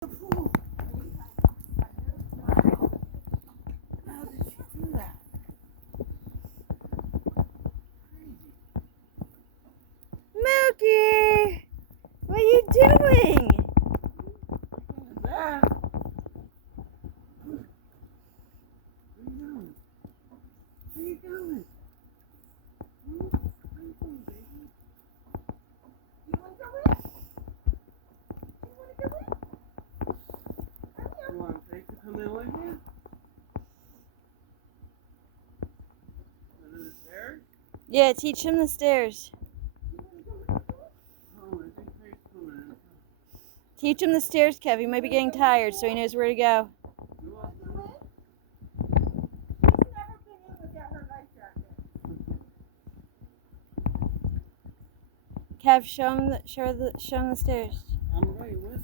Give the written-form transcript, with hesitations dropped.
The pool. How did she do that? Crazy. Mookie! What are you doing? That. Where you going? Where you going? Where you going, baby? You want to go in? You want to go in? Come here. You want Faith to come in with you? Under the stairs? Yeah, teach him the stairs. Oh, I think Faith's coming in. Teach him the stairs, Kev. He might be getting tired, so he knows where to go. You want to go in? She's never been in without her life jacket. Kev, show him the stairs. I'm right with